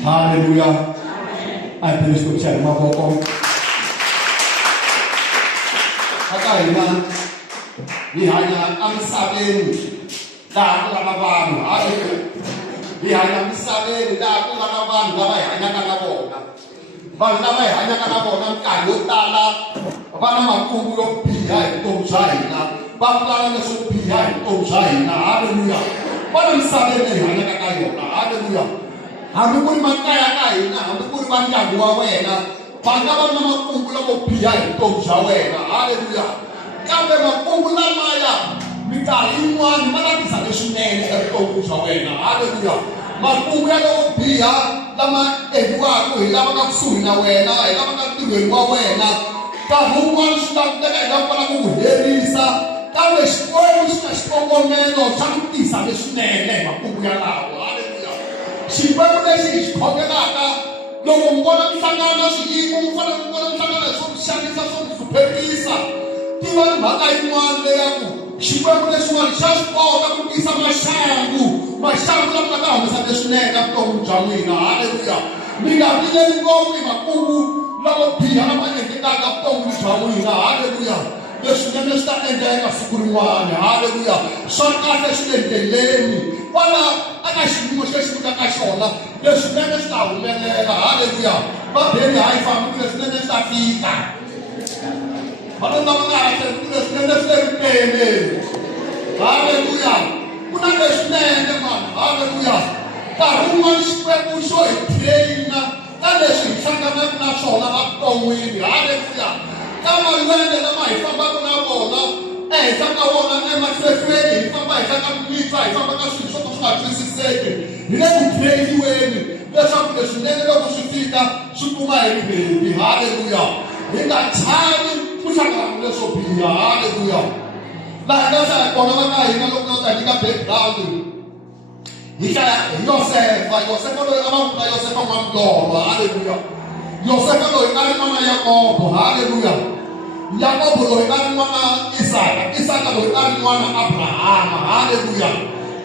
Hallelujah. I praise God siya maboko. Kakaina bihanya ang sabin dako kanaban. Hallelujah. Bihanya ang sabin dako kanaban gabay hanya kanabo. Bang gabay hanya kanabo ng kanutala. Para magkukulong bihay itong na bakla na sa bihay itong na. Hallelujah. Parang sabin na hanya kakayo na. Hallelujah. Hampir pun makaya kain, hampir pun banyak gua wena. Bangkalan nama kumpulan mau biaya tom jawena. Haleluya. Kau memang kumpulan maya. Minta iman mana bisa kesunen tom jawena. Haleluya. Makumpulan mau biaya lama dua aku, lama kau suina wena, lama kau tujuan gua wena. Kau man sudah dekat dapat aku herisa. Kau sekolah sekolah meno cantik sana kesunen makumpulan lawa. Si pemula si kokenaka, lo mengkonon sangat si ibu mengkonon sangat sosialisa supervisa. Tiba makai muan aku. Si pemula semua siapa aku bisa masyarakat lah kata masa desne kapten jamina. Haleluya. Mila bila ngowi makubu lalu biar mana kita kapten jamina. Haleluya. Yesus nesta endai kasukuruan. Haleluya. Sarkas esteleni. Wala akashi moses mtakashona. Yesu nesta umelela. Haleluya. Babeli haifa Yesu nesta fika. Wala namanga Yesu nesta pele. Haleluya. Kuna Yesu nende man. Haleluya. Karungan sipeku soy treina. Yesu sanga na sona akongwini. Haleluya. Kama wende na mai famba kuna bona. Sanga wona na masefeni. Famba sanga mitwa. Famba kasu ile kutrei weni besa kudesunene lokusifika sukuma elibi. Haleluya. Inga chani kusaka leso pia. Haleluya. La ngasa kona wana ina lokota nika background. Ika Yosef lo amamuna Yosef amamdo. Haleluya. Yosef lo ikari mana Yakobo. Haleluya. Yakobo lo ikari mana Isaka. Isaka lo ikari mana Abraham. Haleluya.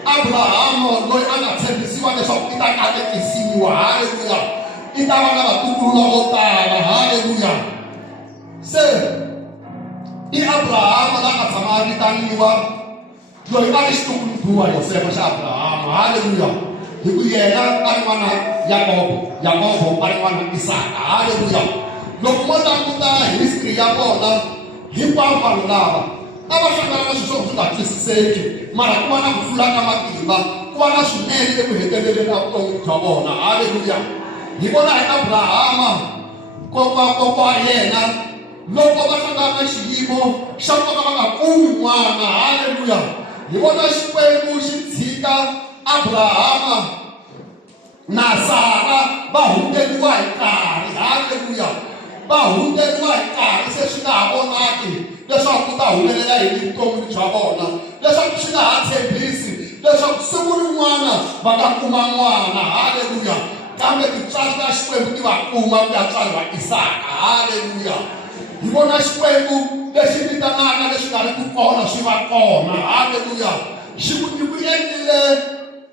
Abraham lo anathembisiwa leswaku i ta katekisiwa. Haleluya. I ta va na vatukulu vo tala. Haleluya. Se i Abraham la nga tshama a vitaniwa loyi a ri xitukuludyiwa Yosefa xa Abraham. Haleluya. Hi ku yena a ri n'wana Yakobo a ri n'wana Isaka. Haleluya. Loko mo languta history ya vona hinkwavo vanhu lava a va hlangana na swilo swo nga twisiseki, mara ku va na ku hlula ka matimba, ku va na swinene eku heteleleni ka vutomi bya vona. Haleluya. Hi vona hi Abrahama kokwa wa yena loko va hlangana na xiyimo xa ku va nga kumi n'wana. Haleluya. Hi vona Xikwembu xi tshika Abrahama na Sara va hundzeriwa hi nkarhi. Haleluya. Va hundzeriwa hi nkarhi se swi nga ha vonaki leswaku ku ta humelela hi vutomi bya vona, leswaku swi nga ha tshembisi leswaku siku rin'wana va nga kuma n'wana. Haleluya. Kambe titswari ta Xikwembu ti va kuma ku ya tswari va Isaka. Haleluya. Hi vona Xikwembu lexi vitanaka leswi nga ri ku kona swi va kona. Haleluya. Xi ku endlile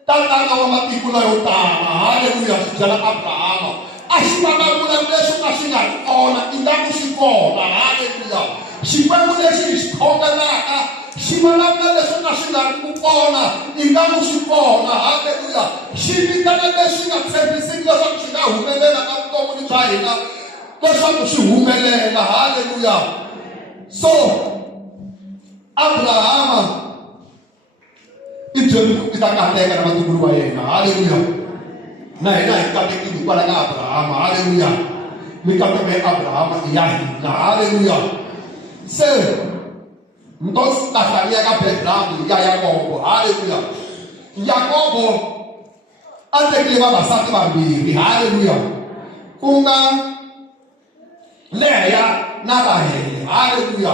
tatana wa matiko yo tala. Haleluya. Xi byela Abrahama a xi vulavula leswi nga swi nga ri kona ingaku swi kona. Haleluya. Xikwembu lexi hi xi khongelaka xi vulavula leswi nga swi nga ri ku kona ingaku swi kona. Haleluya. Xi vitana leswi nga tshembisiki leswaku swi nga humelela ka vutomi bya hina leswaku swi humelela. Haleluya. So Abrahama i byele ku ta kahleka na vatukulu va yena. Haleluya. Na hina hi katekile hikwalaho ka Abrahama. Haleluya. Mi kateke Abrahama i ya hina. Haleluya. Se ntos taharia ka background ya Yakobo. Haleluya. Yakobo a tekile vavasati vambirhi. Haleluya. Ku nga Leya na Rahele. Haleluya.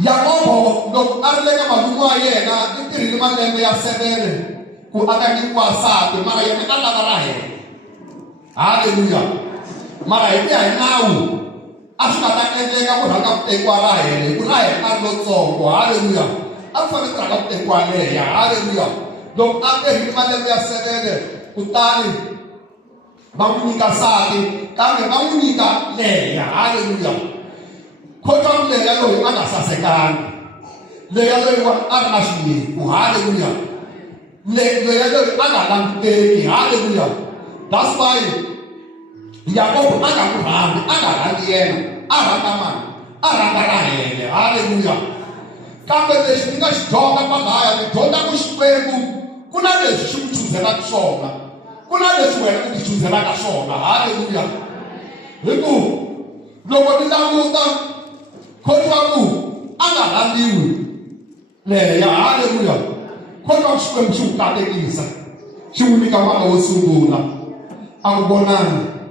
Yakobo loko a ri le ka malume wa yena i tirhile malembe ya 7 ku aka ni wasati, mara yena a lava Rahele. Haleluya. mara hi ku ya hi nawu a swi nga ta endleka ku rhanga ku tekiwa Rahele hi ku Rahele a ri lontsongo. Haleluya. A ku fanele ku rhanga ku tekiwa Leya. Haleluya. Loko a terile malembe ya 7 kutani va n'wi nyika nsati kambe va n'wi nyika Leya. Haleluya. Kotwa Leya loyi a nga sasekanga, Leya loyiwani a ri na xiyimo. Haleluya. Leya loyi a nga languteki. Haleluya. That's why Yakobo a nga n'wi rhambi, a nga rhangi yena, a rhanga mani, a rhanga Rahele. Haleluya. Kambe lexi ni nga xi dyondza kwalaya ni dyondza ku Xikwembu ku na leswi xi ku chuzelaka swona, ku na leswi wena u ti chuzelaka swona. Haleluya. Hi ku loko ni languta kotwaku a nga rhambiwi Leya. Haleluya. Kotwa Xikwembu xi n'wi katekisa, xi n'wi nyika n'wana wo sungula. A ku vonanga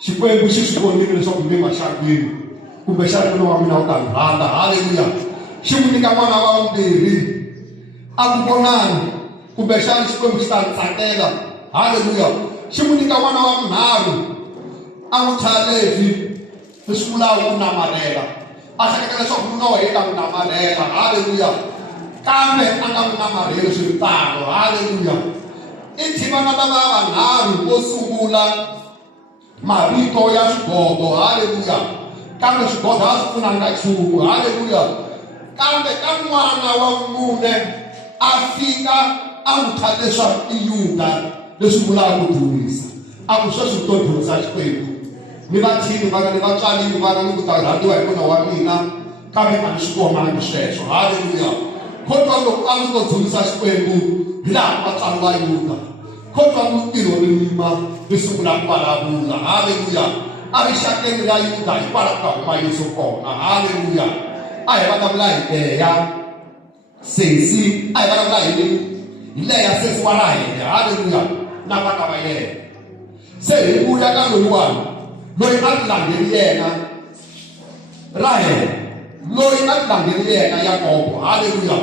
Xikwembu xi swi vonile leswaku mi maxakini kumbe xakini wa mina wu ta ni rhandza. Haleluya. Xi n'wi nyika n'wana wa vumbirhi. A ku vonanga kumbe xana Xikwembu xi ta ni tsakela. Haleluya. Xi n'wi nyika n'wana wa vunharhu. A n'wi thya Levi, leswi vulaka ku namarhela. A hleketa leswaku Nohe ta n'wi namarhela. Haleluya. Kambe a nga n'wi namarheli swi tano. Haleluya. I thivana lava vanharhu vo sungula mavito ya swigodo. Haleluya. Kambe swigodo a swi pfunanga nchumu. Haleluya. Kambe ka n'wana wa vumune a fika a n'wi thya leswaku i Yuda, leswi vulaka ku dumisa. A ku sweswi to dumisa Xikwembu. Mi vathini va nga ni vatswalini vana ni ku ta rhandziwa hi n'wana wa mina, kambe a ni swi vonangi sweswo. Haleluya. Kotwa loko a ndzi to dzunisa Xikwembu hi laha vatswari va Yuda, kotwa ntirho rin'wima ri sungula ku vulavula. Haleluya. A ri xakeni ra Yuda hikwalaho ka huma Yesu kona. Haleluya. A hi vulavula hi Leya sesi, a hi vulavula hi Leya sesi wa Rahele. Haleluya. Na vana va yena. Se hi vuya ka loyiwani loyi a ti langeli yena Rahele, loyi a ti langeli yena Yakobo. Haleluya.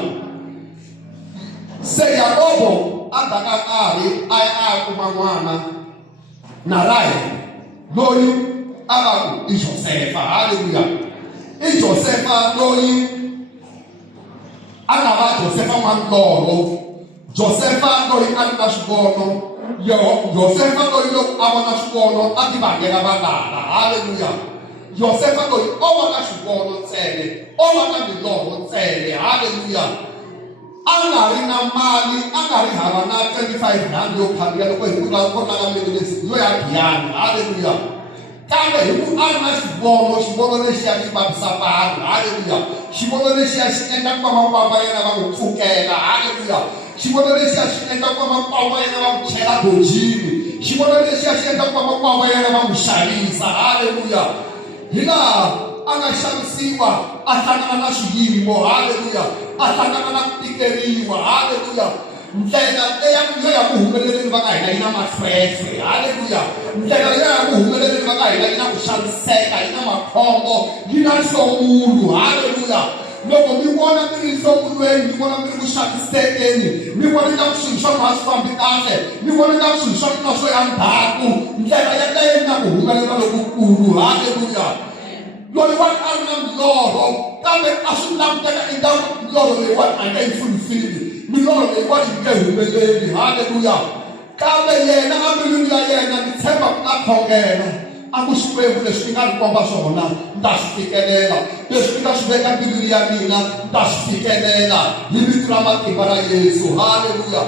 Se Yakobo a ndaka nkarhi a ya a ya kuma n'wana na Rahele loyi a va ku i Josefa. Haleluya. I Josefa loyi a nga va Josefa n'wanhlolo, Josefa loyi a ri na swivono, Josefa loyi loko a vona swivono a ti vangela valala. Haleluya. Josefa loyi o va na swivono ntsena, o va na milorho ntsena. Haleluya. A nga ri na mali, a nga ri hava na 25 rand yo khandziya loko hi vula ku na milisi yo ya Giyani. Haleluya. Kambe hi ku a ri na xivono lexiya xi vavisa vanhu. Haleluya. Xivono lexiya xi endla ku va makwavo yena va n'wi pfukela. Haleluya. Xivono lexiya xi endla ku va makwavo yena va n'wi chela gojini. Xivono lexiya xi endla ku va makwavo yena va n'wi xavisa. Haleluya. Hi laha a nga xavisiwa a hlangana na swiyimo. Haleluya. A hlangana na ku tikeriwa. Haleluya. Ndlela yo ya ku humeleleni va ka hina yi na masweswe. Haleluya. Ndlela yo ya ku humeleleni va ka hina yi na ku xaniseka, yi na makhombo, yi na nhlomulu. Haleluya. Loko mi vona mi ri nhlomulweni, mi vona mi ri ku xanisekeni, mi vona ingaku swilo swa n'wina swi fambi kahle, mi vona ingaku swilo swa n'wina swo ya ndzhaku, ndlela yaleyo yi na ku humelela lokukulu. Haleluya. Loyiwani a ri na milorho, kambe a swi languteka ingaku milorho leyiwani a nga yi fulufili, milorho leyiwani yi nge humeleli. Haleluya. Kambe yena embilwini ya yena ni tshemba ku ta khongela. A ku Xikwembu leswi ni nga ri komba swona ni ta swi fikelela, leswi ni nga swi veka mbilwini ya mina ni ta swi fikelela hi vito ra matimba ra Yesu. Haleluya.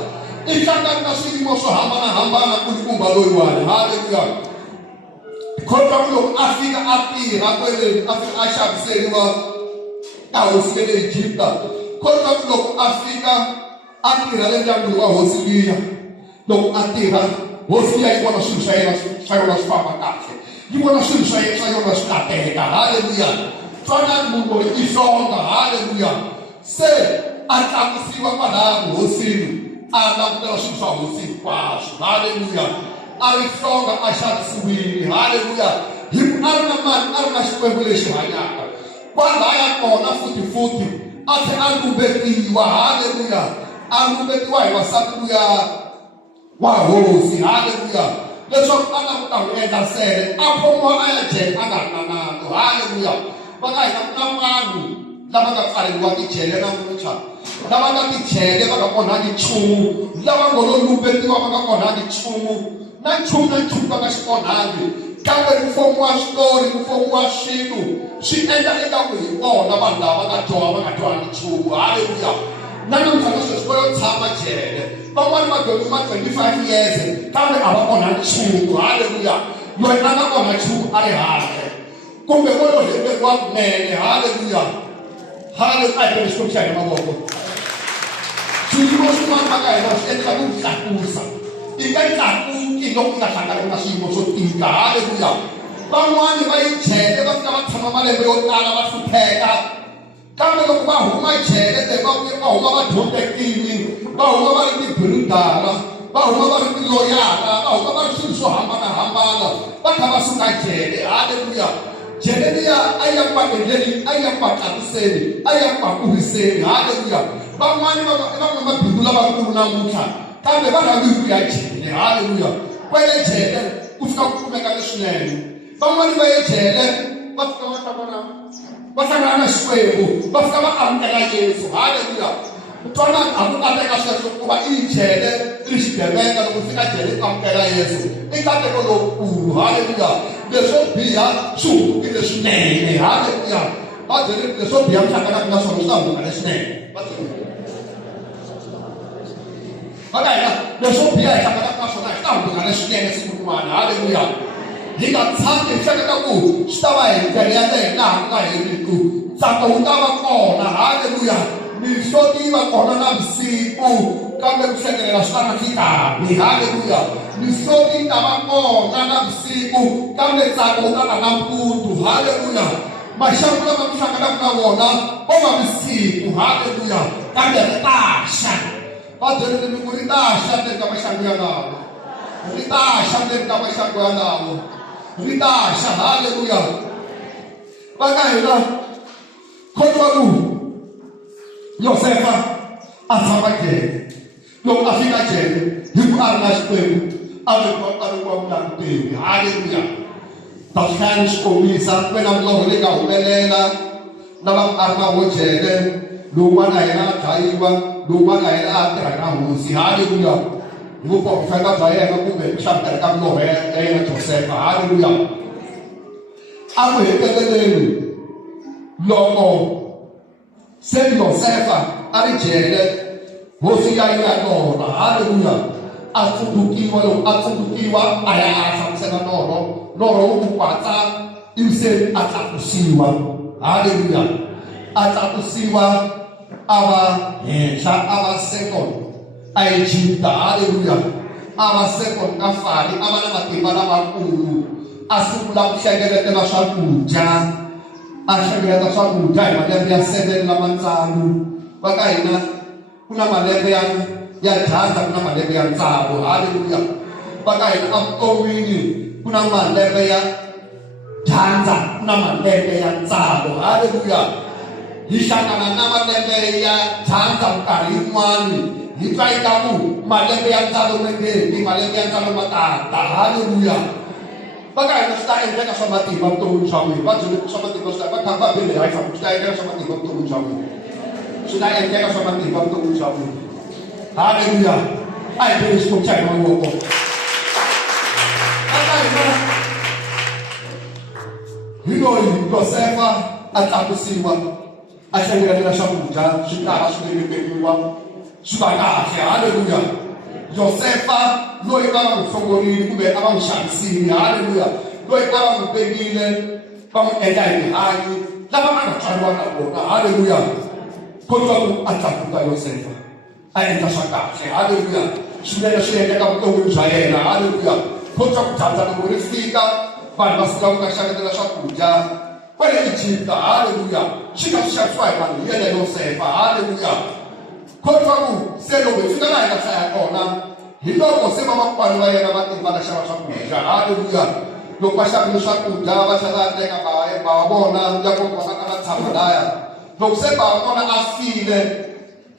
I hlangana na swiyimo swo hambanahambana kulukumba loyiwani. Haleluya. Kotwa loko a fika a tirha kweleni, a fika a xaviseriwa ta hosi ya le Egipta. Kotwa loko a fika a tirha le ndyangwini wa hosi liya, loko a tirha hosi liya yi vona swilo swa yona swi famba kahle, yi vona swilo swa yona swi kateka. Haleluya. Twanani munhu loyi i hlonga. Haleluya. Se a tlakusiwa kwalaha hosini, a langutela swilo swa hosi hinkwaswo. Haleluya. A ri hlonga, a xavisiwile. Haleluya. Hi ku a ri na mali, a ri na Xikwembu lexi hanyaka kwalaya kona futhi a tlhela a lumbetiwa. Haleluya. A lumbetiwa hi wasati luya wa hosi. Haleluya. leswaku a nga ta n'wi endla nsele a khomiwa a ya jele a nga ri na nandzu. Haleluya. Va nga hina ku na vanhu lava nga pfaleriwa tijele namuntlha, lava nga tijele va nga onhaki nchumu, lava ngo lo lumbetiwa va nga onhaki nchumu, na nchumu va nga xi onhaki. Kambe ku fomiwa switori, ku fomiwa swilo swi endla eka ku hi vona vanhu lava nga twangi nchumu. Haleluya. Na namuntlha na sweswi va yo tshama jele, van'wani va dyondzi ma 25 years kambe a va onha nchumu. Haleluya. Loyi a nga onha nchumu a ri handle, kumbe vo lo heleriwa kunene. Haleluya. Haleluya. A hi tele xikomu xa hina mavoko. Swiyimo swin'wana va ka hina swi endla ku tlakusa, i nga tlakuki loko u nga hlangani na swiyimo swo tika. Haleluya. Van'wani va yi jele va fika va tshama malembe yo tala va hlupheka, kambe loko va huma jele va huma va dyondzekile, va huma va ri tibiridara, va huma va ri tiloyara, va huma va ri swilo swo hambanahambana va kha va suka jele. Haleluya. Jele liya a ya ku va endleni, a ya ku va tlakuseni, a ya ku va kuriseni. Haleluya. Van'wani va van'wamabindzu lavakulu namuntlha kambe va rhandzi ku ya jele. Haleluya. Kwele jele ku fika ku kumeka leswinene. Van'wani va ye jele va fika va hlangana na Xikwembu, va fika va amukela Yesu. Haleluya. Twanani a ku laveka sweswo ku va i jele ri xigevenga loko fika jele i amukela Yesu i nkateko lowukulu. Haleluya. Leswo biha swi hungukile swinene. Haleluya. Va byele leswo biha mi hlanganaka na swona swi ta hunguka leswinene. Va ka hina leswo biha hi hlanganaka na swona swi ta hunguka leswinene siku rin'wana. Haleluya. Hi nga tshami hi hleketa ku swi ta va hi ndlela ya leyi laha ku nga heriku, ntsako wu ta va kona. Haleluya. Mihloti yi va kona navusiku kambe ku hlekelela swi ta na nhlikani. Haleluya. Mihloti yi ta va kona navusiku kambe ntsako wu ta va nampundzu. Haleluya. Maxangu lama mi hlanganaka na wona vo va vusiku. Haleluya. Kambe ri taxa, va byerile mi ku ri taxa ndzeni ka maxangu ya nawu, ri taxa ndzeni ka maxangu ya nawu, ri taxa. Haleluya. Va ka hina khotwa ku Yosefa a tshama jele, loko a fika jele hi ku a ri na Xikwembu a ri wa vulanguteri. Haleluya. Ta swi hlaya ni swi kombisa ku na milorho leyi nga humelela lava a ri na wo jele, lowun'wana yena a dlayiwa, lowun'wana yena a tirha na hosi. Haleluya. Hi vuprofeta bya yena kumbe ku xavutela ka milorho ya yena Josefa. Haleluya. A ku heteleleni loko se Yosefa a ri jele, hosi ya yena norho. Haleluya. A tsundzukiwa, loko a tsundzukiwa a ya a hlamusela norho wu ku kwatsa ivi se a tlakusiwa. Haleluya. A tlakusiwa a va henhla, a va second a Egypta. Haleluya. A va second ka Faro, a va na matimba lamakulu, a sungula ku hlengeletela swakudya, a hlengeleta swakudya hi malembe ya 7 lamantsanu. Va ka hina ku na malembe ya dyandza, ku na malembe ya ntsavo. Haleluya. Va ka hina evuton'wini ku na malembe ya dyandza, ku na malembe ya ntsavo. Haleluya. Hi hlangana na malembe ya dyandza minkarhi yin'wani hi twa ingaku malembe ya ntsavo mengeni, malembe ya ntsavo matata. Haleluya. Va ka hina swi ta endleka swa matimba vuton'wini bya n'wina. Va byele swa matimba swi ta va kha va bile hi swi ta endleka swa matimba vuton'wini bya n'wina, swi ta endleka swa matimba vuton'wini bya n'wina. Haleluya. A hi bele xikomu xa hina mavoko. Va ka hina hi loyi Yosefa a tlakusiwa, a hlengeletela swakudya swi tala swi vekiwa swi va kahle. Haleluya. Yosefa loyi a va n'wi hlongorile kumbe a va n'wi xavisile. Haleluya. Loyi a va n'wi vekile va n'wi endla hi mihanyi lava a nga tswariwa na vona. Haleluya. Kotwa ku a tlakuka Yosefa a endla swa kahle. Haleluya. Swinene swi endleka vuton'wini bya yena. Haleluya. Kotwa ku dyandza loko ri fika vanhu va suka ku nga xavetela swakudya kwale Egypta. Haleluya. Swi nga swi xavisiwa hi vanhu yena Yosefa. Haleluya. Kotwa ku se loko hi fika laha hi nga hlaya kona hi loko se vamakwani va yena va tiva va xava swakudya. Haleluya. Loko va xavile swakudya va tlhela va teka bava vona ya ku va ka va tshama laya. Loko se bava vona a file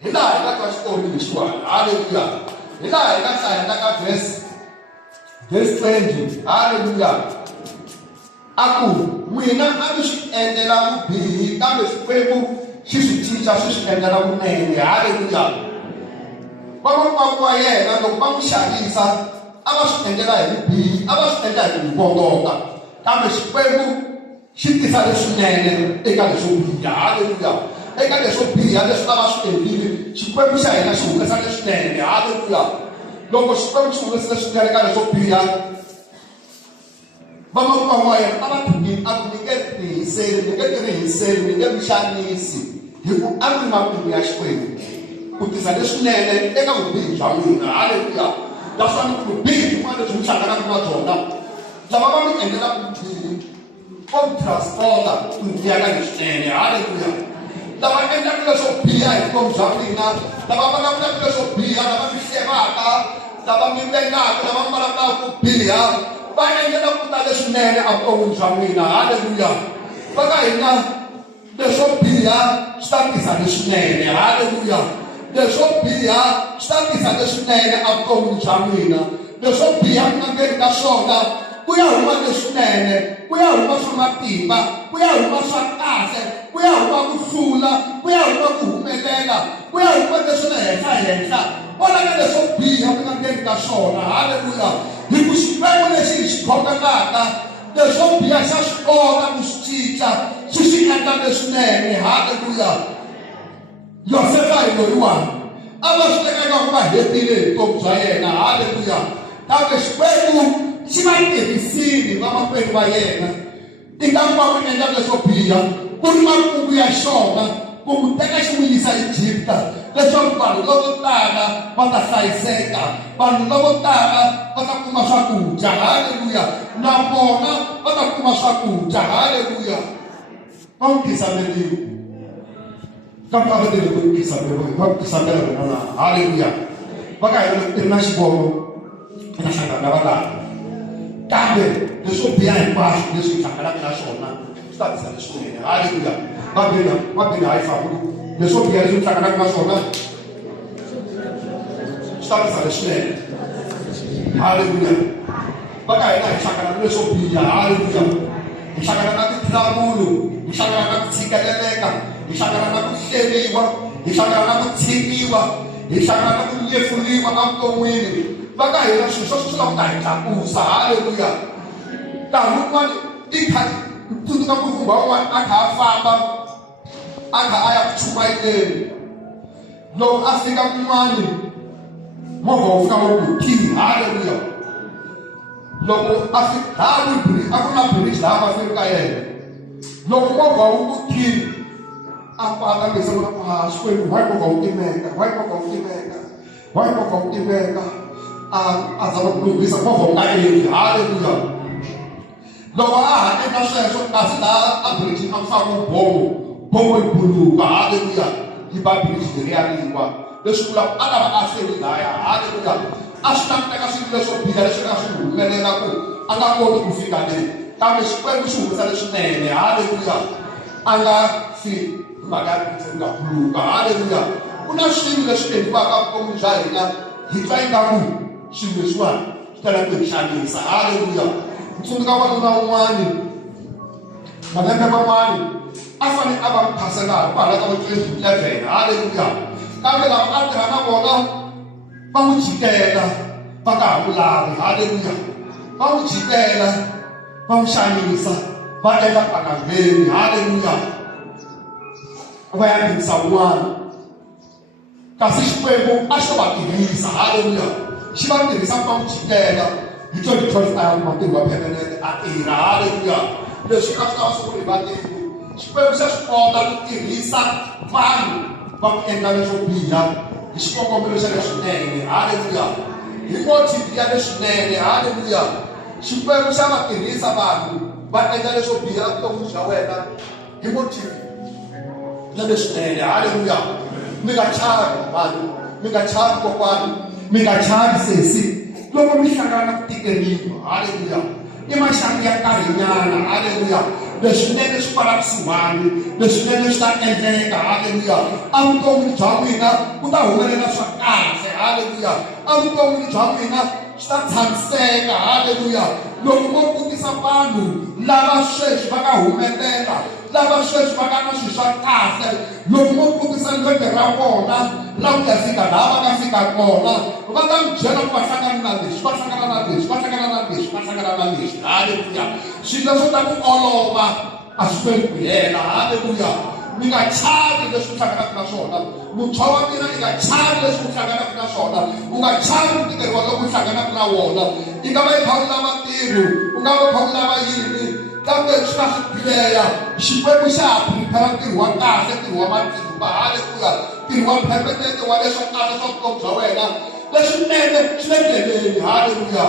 hi laha hi nga twa xitori lexiwani. Haleluya. Hi laha hi nga hlaya ka verse verse 20. Hallelujah. Aku n'wina a mi swi endlela vubihi kambe Xikwembu xi swi cinca xi swi endlela vunene. Hallelujah. Van'wamakwavo wa yena loko va n'wi xavisa a va swi endlela hi vubihi, a va swi endla hi ku bongoka, kambe Xikwembu xi tisa leswinene eka leswo biha. Hallelujah. Eka leswo biha leswi a va swi endlile, Xikwembu xa hina xi humesa leswinene. Hallelujah. Loko Xikwembu xi humesa leswinene eka leswo biha, van'wamakwavo wa yena a va thukile a ku mi nge tihiseli, mi nge tirihiseli, mi nge mi xanisi, hi ku a ri mapimpi ya Xikwembu ku tisa leswinene eka vubihi bya n'wina. Hallelujah. Naswona vubihi byin'wana lebyi mi hlanganaka na byona, lava va mi endlelaka vubihi vo mi transport-a ku ya ka leswinene. Hallelujah. Lava endlaka leswo biha hi vutomi bya n'wina, lava vulavulaka leswo biha, lava mi hlevaka, lava mi vengaka, lava mi vulavulaka ku biha, va endlela ku ta leswinene evuton'wini bya n'wina. Hallelujah. Va ka hina leswo biha swi ta tisa leswinene. Hallelujah. Leswo biha swi ta tisa leswinene evuton'wini bya n'wina. Leswo biha mi nga ngheni ka swona ku ya huma leswinene, ku ya huma swa matimba, ku ya huma swa kahle, ku ya huma ku hlula, ku ya huma ku humelela, ku ya huma leswi le henhla. Vona ka leswo biha mi nga ngheni ka swona. Hallelujah. Hi ku Xikwembu lexi hi xi khongelaka, leswo biha xa swi kota ku swi cinca swi swi endla leswinene. Hallelujah. Yosefa hi loyiwani a va swi tekaka ku va hetile hi vutomi bya yena. Hallelujah. Kambe Xikwembu xi va tirhisile vamakwenu va yena, i nga va ku endla leswo biha ku ri makungu ya xona ku n'wi teka xi n'wi yisa Egipta, leswaku vanhu lavo tala va ta hlayiseka, vanhu lavo tala va ta kuma swakudya. Hallelujah. Na vona va ta kuma swakudya. Hallelujah. Va n'wi tisamerile kambe a va tele ku tisamela vona na. Hallelujah. Va ka hina i ri na xibono na hlangana na valava, kambe leswo biha hinkwaswo leswi hi hlanganaka na swona swi ta tisa leswinene. Hallelujah. Va bina hayi famulu, leswo biha leswi hi hlanganaka na swona swi ta tisa leswinene. Hallelujah. Va ka hina hi hlangana na leswo biha. Hallelujah. Hi hlangana na tinhlamulo, hi hlangana na ku tshikeleleka, hi hlangana na ku hleriwa, hi hlangana na ku tshikiwa, hi hlangana na ku lefuliwa evuton'wini. Va ka hina swilo swo swi lava ku ta hi tlakusa. Hallelujah. Nkarhi wun'wani i kha tsundzuka mufumba wun'wani a kha a famba a kha a ya ku chumayeleni, loko a fika kun'wani movha wu fika wu ku thini. Hallelujah. Loko a fika a ku na bridge laha va fika ka yena, loko movha wu ku thini a pata ngese vona ku Xikwembu why movha wu timeka, why movha wu timeka, why movha wu timeka. A zama ku lunghisa movha wu nga endli. Hallelujah. Loko a ha endla sweswo kasi laha a bridge a faka bombo yi buluka. Hallelujah. Yi ba bridge leri yariwa, leswi vulaka a lava a feli laya. Hallelujah. A swi ta teka swilo leswo biha leswi nga swi humelela ku a nga koti ku fika le, kambe Xikwembu xi humesa leswinene. Hallelujah. A nga fiki mhaka ya bridge ri nga buluka. Hallelujah. Ku na swilo leswi endliwaka vutomi bya hina hi twa ingaku swilo leswiwani swi tala ku hi xanisa. Hallelujah. Tsundzuka wanuna wun'wani malembe man'wani a fanele a va muphaselari kwala ka va 2011. Hallelujah. Kambe lava a tirha na vona va n'wi jikela va nga ha n'wi lavi. Hallelujah. Va n'wi jikela va n'wi xanisa va endla pangangeni. Hallelujah. Va ya tirhisa wun'wana, kasi Xikwembu a xo va tirhisa. Hallelujah. Xi va tirhisa ku va n'wi jikela hi 2012 a ya kuma ntirho wa permanent a tirha. Hallelujah. Leswi a swi ta va swi ri hi vatirhi, Xikwembu xa swi kota ku tirhisa vanhu va ku endla leswo biha hi xikongomelo xa leswinene. Hallelujah. Hi motive ya leswinene. Hallelujah. Xikwembu xa va tirhisa vanhu va endla leswo biha evuton'wini bya wena hi motive ya leswinene. Hallelujah. Mi nga chavi vanhu, mi nga chavi kokwani, mi nga chavi sesi loko mi hlangana na ku tikeriwa. Hallelujah. I maxangu ya nkarhinyana. Hallelujah. Leswinene swi kwala kusuhani, leswinene swi ta endleka. Hallelujah. Evuton'wini bya n'wina ku ta humelela swa kahle. Hallelujah. Evuton'wini bya n'wina swi ta tshamiseka. Haleluya. Loko mo vutisa vanhu lava sweswi va nga humelela, lava sweswi va nga na swilo swa kahle, loko mo vutisa lembe ra vona la ku ya fika laha va nga fika kona, va ta mi byela ku va hlangana na leswi, va hlangana na leswi, va hlangana na leswi, va hlangana na leswi. Haleluya. Swilo leswo ta ku olova a swi veli ku hela. Haleluya. Mi nga chavi leswi u hlanganaka na swona. Muntshwa wa mina i nga chavi leswi u hlanganaka na swona. U nga chavi ntikelo lowu u hlanganaka na wona. I nga va i kha u lava ntirho, u nga va u kha u lava yini, kambe swi nga swi bileya. Xikwembu xa ha prepare ntirho wa kahle, ntirho wa matimba. Haleluya. Ntirho wa permanent wa leswa kahle swa vutomi bya wena. Leswinene swi le ndleleni. Haleluya.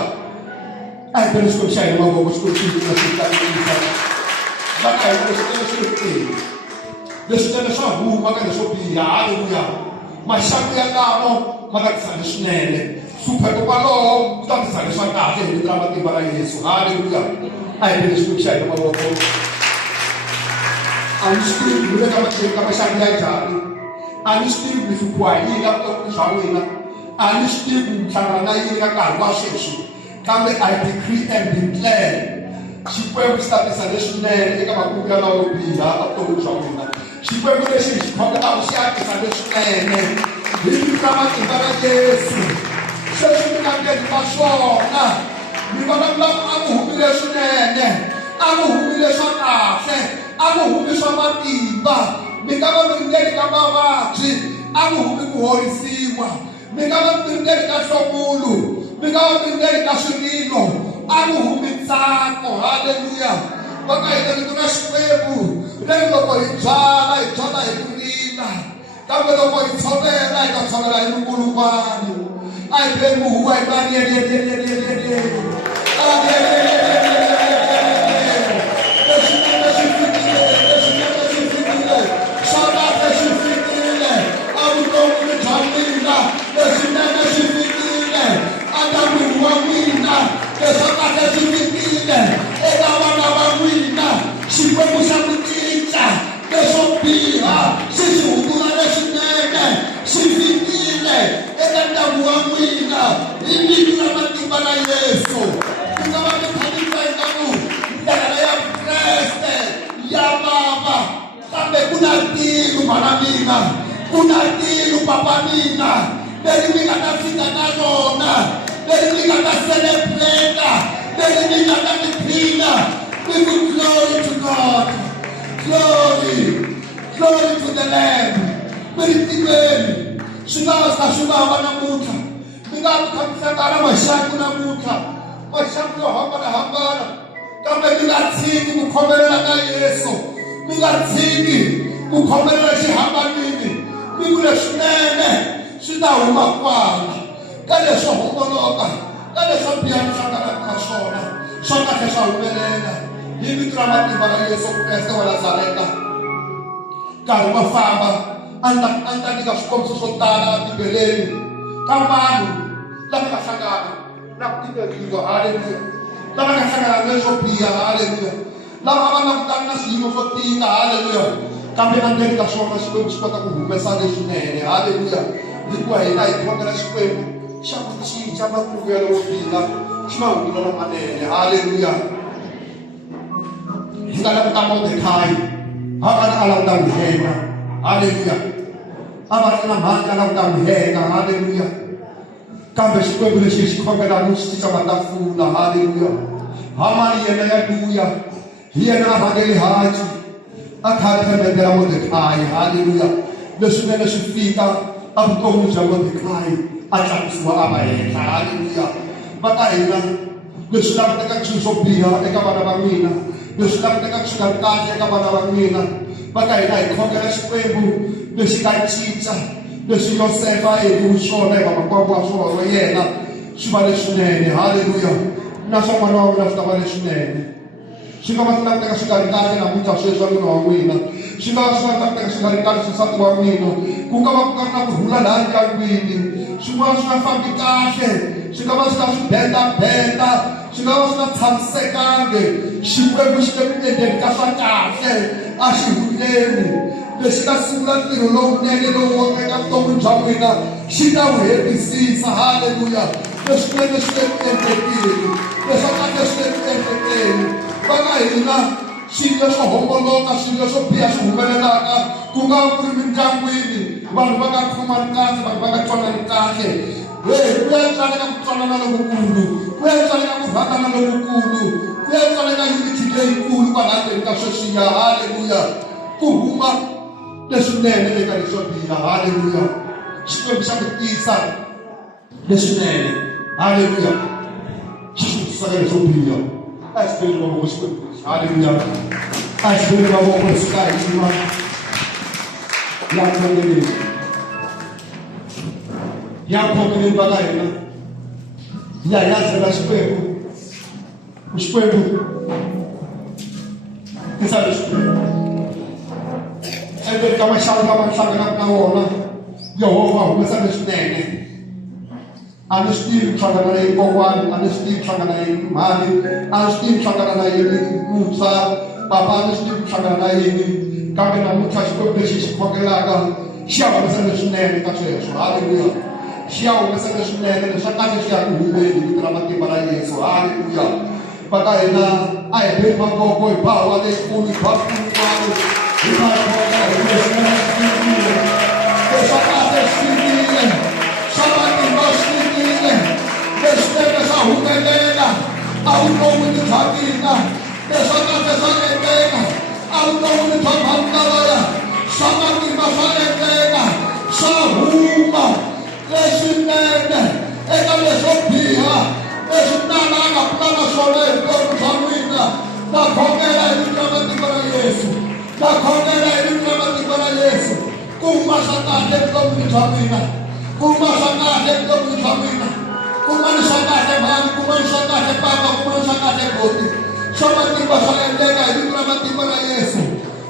A hi bele Xikwembu xa hina mavoko, Xikwembu xi hina swi tlakusa. Va ka hina leswi leswinene swa huma ka leswo biha. Haleluya. Maxaku ya lamo ma ta tisa leswinene, hlupheko kwalowo ku ta tisa leswa kahle hi vito ra matimba ra Yesu. Haleluya. A hi bele Xikwembu xa hina mavoko. A ni swi tivi mi le ka maxaku ya njhani, a ni swi tivi mi hluphiwa hi yini ka vutomi bya n'wina, a ni swi tivi mi hlangana na yini ka nkarhi wa sweswi, kambe I decree and declare Xikwembu xi ta tisa leswinene eka makungu ya lawo biha a vutomi bya n'wina. Xikwembu lexi hi xi khongelaka xi ya tisa leswinene hi vito ra matimba ra Yesu. Sweswi mi nga ndzeni ka swona, mi vulavula ku a ku humile swinene, a ku humile swa kahle, a ku humi swa matimba. Mi nga va mi ri ndzeni ka mavabyi, a ku humi ku horisiwa. Mi nga va mi ri ndzeni ka nhlomulo, mi nga va mi ri ndzeni ka swirilo, a ku humi ntsako. Haleluya. Va ka hina vito ra Xikwembu leri loko hi byala hi byala hi ku rila, kambe loko hi tshovela hi ta tshovela hi nkulungwani. A hi beni muhuwa hi va leswinene swi fikile, leswinene swi fikile, swa kahle swi fikile a vuton'wini bya mina. Leswinene swi fikile eka munhu wa mina, leswa kahle swi fikile eka vana va n'wina. Xikwembu xa ku cinca leswo biha xi xi hundula leswinene xi fikile eka ndyangu wa n'wina hi vito ra matimba ra Yesu. Mi nga va mi kha mi tsenga ku ndlela ya Kreste ya Baba, kambe ku na tilo vana mina, ku na tilo papa mina leri mi nga ta fika na rona, leri mi nga ta celebrate, leri mi nga ta tiphina. We give glory to God. Glory. Glory to the Lamb. Mi ri tiveni swi nga ka swi vava namuntlha, mi nga mi kha mi hlangana maxaku namuntlha, maxaku yo hambanahambana, kambe mi nga tshiki ku khomelela ka Yesu, mi nga tshiki ku khomelela xihambanini. Mi ku leswinene swi ta huma kwala ka leswo homboloka, ka leswo biha mi hlanganaka na swona, swa kahle swa humelela hi vito ra matimba ra Yesu Kreste wa Nazareta. Nkarhi wa famba a ni ta nyika swikombiso swo tala Bibeleni ka vanhu lava nga hlangana na ku tikeriwa. Haleluya. Lava nga hlangana na leswo biha. Haleluya. Lava va langutana na swiyimo swo tika. Haleluya. Kambe endzeni ka swona Xikwembu xi kota ku humesa leswinene. Haleluya. Hikuva hina hi khongela Xikwembu xa ku cinca makungu ya lowo biha xi ma hundula lamanene. Haleluya. Hi nga languta Mordekai, a va ri a languta miheka. Haleluya. A va ri na mhani a languta miheka. Haleluya. Kambe Xikwembu lexi xi khongelaka xi cinca matafula. Haleluya. Hamani yena yaluya hi yena a rhangele hansi a kha a thembetela Mordekai. Haleluya. Leswinene swi fika a vutomi bya Mordekai a tlakusiwa a va henhla. Haleluya. Va ka hina leswi langutekaka swilo swo biha eka vana va mina, leswi langutekaka swi nga kahle eka vana va mina, va ka hina hi khongela Xikwembu lexi nga cinca leswi Yosefa a endliwe swona hi vamakwavo wa swona yena swi va leswinene. Haleluya. Na swa n'wana wa wena swi ta va leswinene. Swi nga va swi languteka swi nga ri kahle namuntlha sweswi wa mina wa n'wina, swi nga va swi nga languteka swi nga ri kahle xisati wa mina, ku nga va ku nga ri na kurhula laha ndyangwini, swin'wana swi nga fambi kahle, swi nga va swi nga swi benda, swi nga va swi nga tshamisekangi. Xikwembu xi le ku endleni ka swa kahle a xi hundleni. Lexi nga sungula ntirho lowunene lowu eka vutomi bya n'wina xi ta wu hetisisa. Haleluya. leswinene swi le ku endlekeni, leswa kahle swi le ku endlekeni. Va ka hina swilo swo homboloka, swilo swo biha swi humelelaka ku nga ku ri mindyangwini, vanhu va nga khomani kahle, vanhu va nga twanani kahle. Ku ya tsaneka ku twanana lokukulu, ku ya tsaneka ku rhandzana lokukulu, ku ya tsaneka unity leyikulu kwalaha ndzeni ka sweswiya. Haleluya. Ku huma leswinene eka leswo biha. Haleluya. Xikwembu xa ku tisa leswinene. Haleluya. Xa ku tisa ka leswo biha. A hi sibeli mavoko xikwembu. Haleluya. A hi sibeli mavoko sika hi yima ya khongeleni. Ya khongeleni va ka hina. Ya yazela xikwembu. Xikwembu tisa leswi endzeni ka maxavu lama hlanganaka na wona, Yehovha humesa leswinene. A ni swi tivi ku hlangana na yini kokwani, a ni swi tivi ku hlangana na yini mhani, a ni swi tivi ku hlangana na yini muntshwa, papa a ni swi tivi ku hlangana na yini, kambe namuntlha xikwembu lexi xi khokelaka xi ya humesa leswinene ka sweswo. Haleluya. Xi ya humesa leswinene leswa kahle xi ya ku humeni hi vito ra matimba ra Yesu. Haleluya. Va ka hina a hi beli mavoko hi bawa leyikulu, hi bakun'wana hi makhona hi leswinene swi fikile, leswa kahle swi fikile, swa matimba swi fikile, leswinene swa humelela. A wu lovuni bya mina, leswa kahle swa endleka. A wu lovuni bya mhangaloya, swa matimba swa endleka, swa huma leswinene eka leswo biha leswi tala a nga pulana swona hi vutomi bya n'wina. Na khongela hi vito ra matimba ra Yesu, na khongela hi vito ra matimba ra Yesu. Ku huma swa kahle vutomini bya mina, ku huma swa kahle vutomini bya mina, ku huma ni swa kahle mhani, ku huma ni swa kahle papa, ku huma ni swa kahle goti. Swa matimba swa endleka hi vito ra matimba ra Yesu.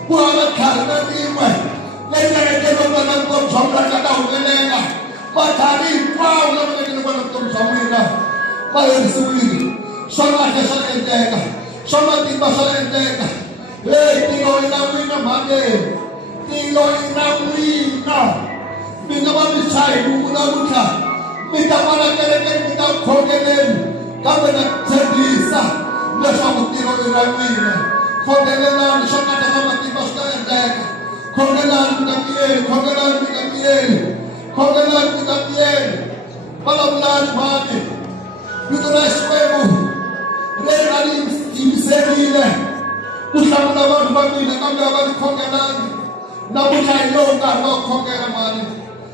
Ku hava tlhari na rin'we leyi nga endleriwa na vutomi bya n'wina nga ta humelela. Vatlhari hinkwavo lava nga endleriwa na vutomi bya n'wina va herisiwile. Swa kahle swa endleka, swa matimba swa endleka. Tilo yi na n'wina mhangeni, tilo yi na n'wina. Mi nga va mi chayi lumu namuntlha, mi ta vana kerekeni, mi ta khongeleni, kambe na tshembisa leswaku tilo yi na n'wina. Khongelelani swa kahle swa matimba swi ta endleka. Khongelani mi nga tiyeli, khongelani mi nga tiyeli, khongelani mi nga tiyeli. Vulavulani mhani, vito ra Xikwembu leri a ri yimiserile ku hlamula vanhu va mina, kambe a va ri khongelani. Namuntlha hi lowu nkarhi wa ku khongela mhani,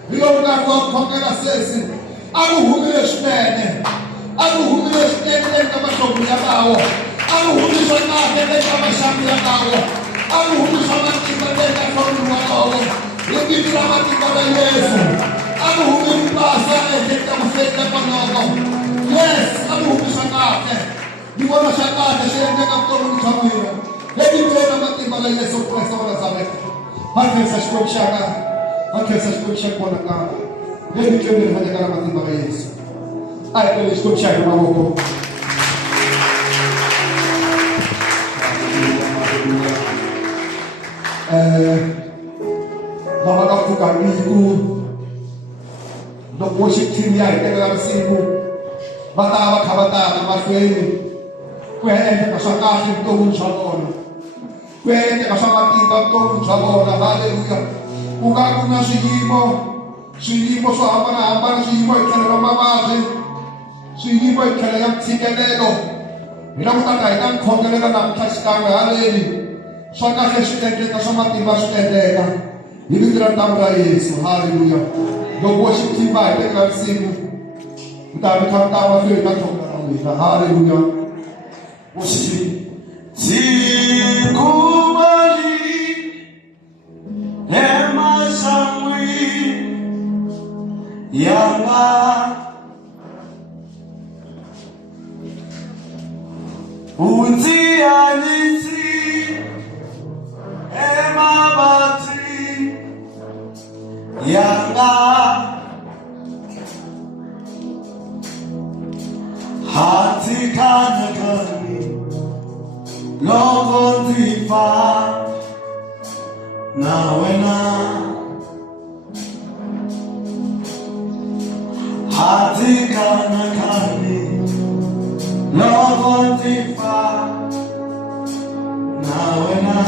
hi lowu nkarhi wa ku khongela sesi. A ku humile swinene, a ku humile swinene eka mahlovo ya kawo, a ku humile swa kahle eka maxangu ya kawo, a ku humile swa matimba eka nhlongolo wa kawo hi vito ra matimba ra Yesu. A ku humile ku basa ehenhla ka vuhleki ka noko. Yes, a ku humile swa kahle. Ni vona swa kahle swi endleka vuton'wini bya n'wina hi vito ra matimba ra Yesu Kreste wa Nazareta. Va khensa Xikwembu xa ka, va khensa Xikwembu xa ku vonakala hi vito leri faneleke ra matimba ra Yesu. A hi tele Xikwembu xa hi mavoko. Lava nga pfuka mbilu loko worship team ya hi tekela risimu, va ta va kha va ta ya mahlweni ku ya endleka swa kahle vuton'wini bya vona, ku ya endleka swa matimba vuton'wini bya vona. Haleluya. Ku nga ku na swiyimo swo hambanahambana, swiyimo hi tlhelo ra mavabyi, swiyimo hi tlhelo ya ntshikelelo. Hi langutaka hi ta khongelela namuntlha xikan'we. Haleni. Swa kahle swi endleka, swa matimba swi endleka hi vito ra ntamu ra Yesu. Haleluya. Loko worship team va hi tekela risimu, mi ta mi kha mi ta mahlweni ka khongela ra n'wina. Haleluya. Worship Sikubali emashangwini yanga unzianisi emabatri yanga hati kanakani loko nzifa na wena hati kanakani Novotifa Nawena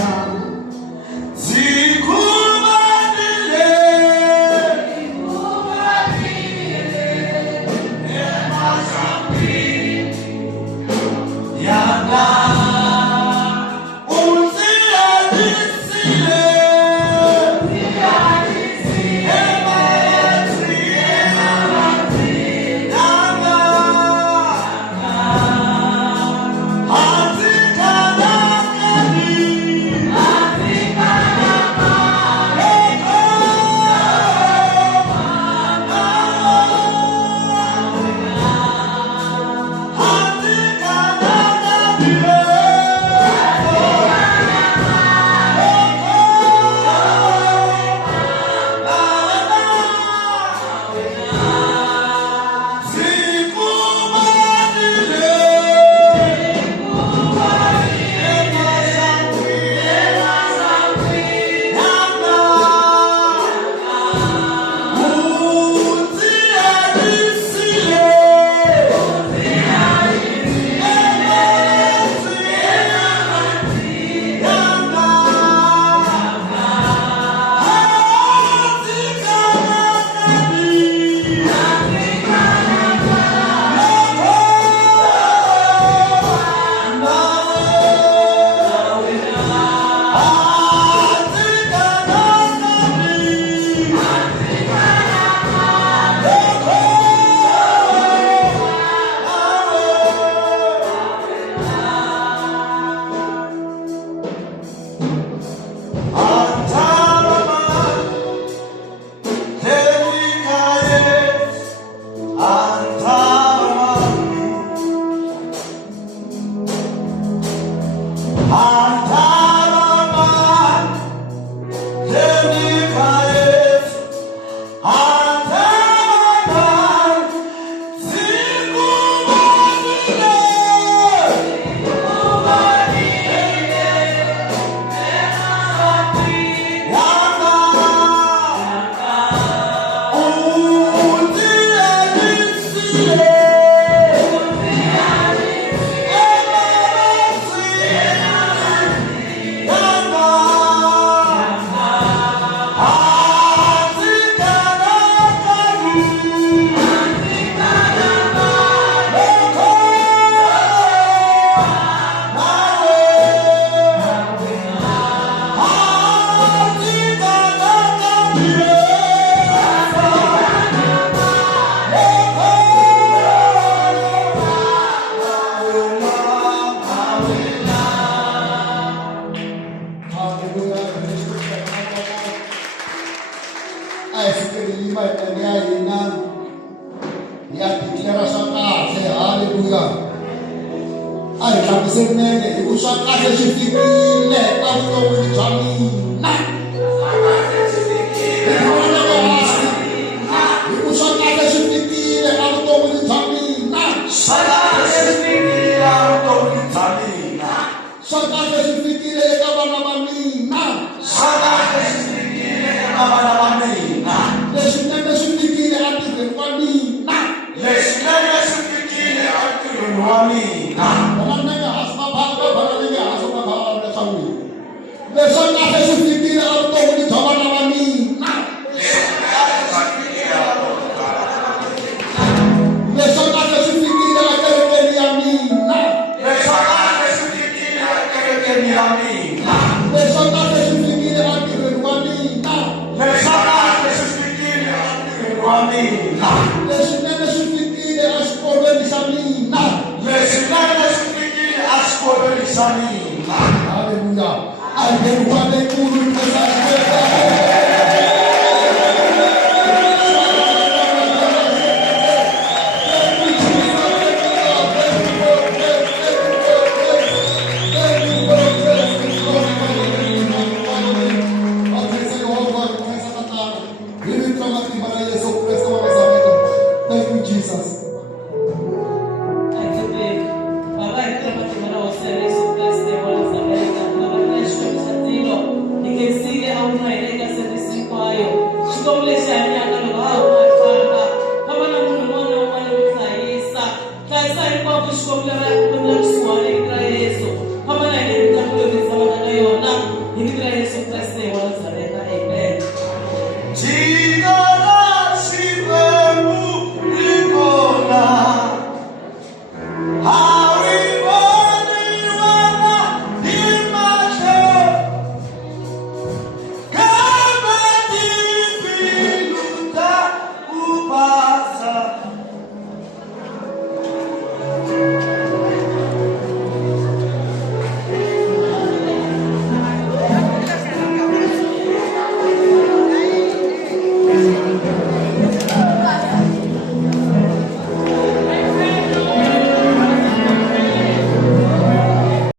Hallelujah.